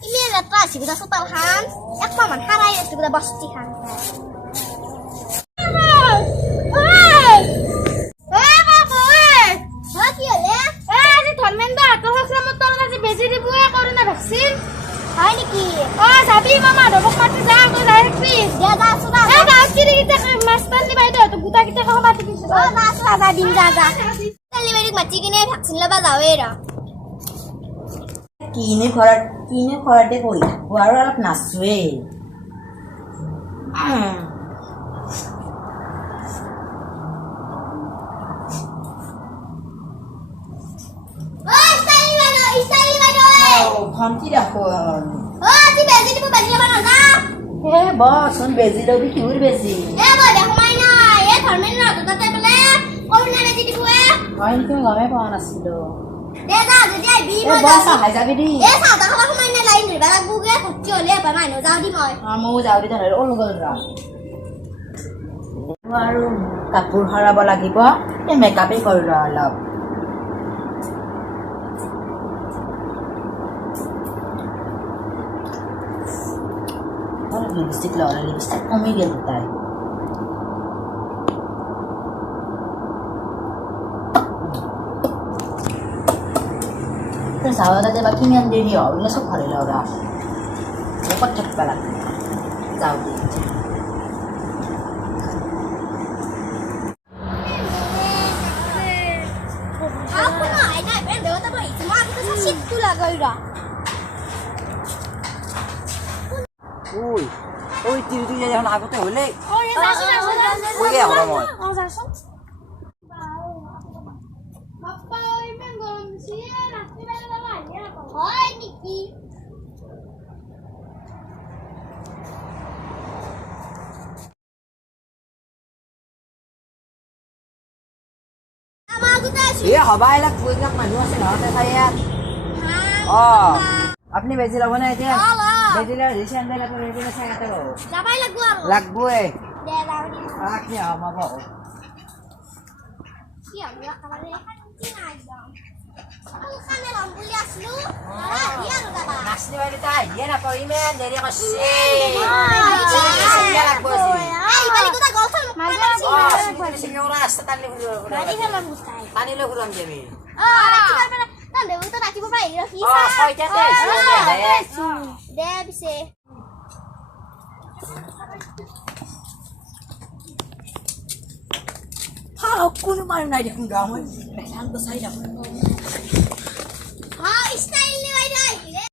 Ini lepas sih kita sultan. Ek paman harai itu kita basti kan. Hai Niki. Oh, sabi mama dobok mati sa ako direct please. Dia dah sudah. Ciri kita ke mastan di baito to buta kita ko mati please. Oh, dah sudah dah din jaga. Kali balik mati kini vaksin laba jawera. কিনে ঘৰতে কৰি থাকো আৰু অলপ নাচোৱেই ভণ্টি দেখোন ti bezi di bezi laba na. বচোন বেজি লবি কিহৰ বেজি Boy dah kumai na. Tharmen na to tate bole. Kau na bezi di bue. হয় নেকি মই গমেই পোৱা নাছিলো Dia dah jadi ai bi mo. বছ আহাই যাবি দেই Sa ta khala kumai na lain ni bala buge kutti ole pa mai no jao di moi. ময়ো যাওঁ দে তেনেহ'লে ওল গ'ল ৰা আৰু কাপোৰ সৰাব লাগিব এই মেকআপেই কৰি ৰ অলপ লিপষ্টিক লগালে লিপষ্টিক কমি গেল তাই যাওয়া যাতে বা কিমান দেৰি হ'ল বোলে চব ঘৰে লগা ক'ত থাকিব লাগে যাওঁ দে Aku na ai na ben dewa ta bai. Cuma aku tu sit tu lah gaira. ঐ তিৰিটো এখন আগতে হ'লে Oh, yes, কৈ আহোঁ মই Oh, Sarson. Papa, men gom siya na. Sila na lang ya. Hai Niki. Sama aku tak sih. সবাই লাগ কৈলাক মানুহ আছে নহতে চাই ইয়াত আপুনি বেজি ল'ব না এতিয়া বেজি লৈ চেণ্ডেল আপুনি ৰেডি চাই ইয়াতে ল'ব Siapa yang lagu aku? লাগবই Dia lagu ni. কি হ'ব Siap lah kalau dia kan mungkin aja. Aku kan dalam kuliah dulu. Dia udah bah. নাচনি বাইদেউ তাই দিয়ে নাপাওঁ ইমান দেৰি কৰিছে Balik kita golfer. ৰাস্তা টানি Tadi kan lagu saya. টানিলৈ ঘূৰাম যাবি Nanti kan mana? Nanti itu nanti bapak ini bisa. ছয়টাতে Dia bisa. কোনো মানুহ নাই দেখোন গাঁৱত চাই যাম Style ni baik.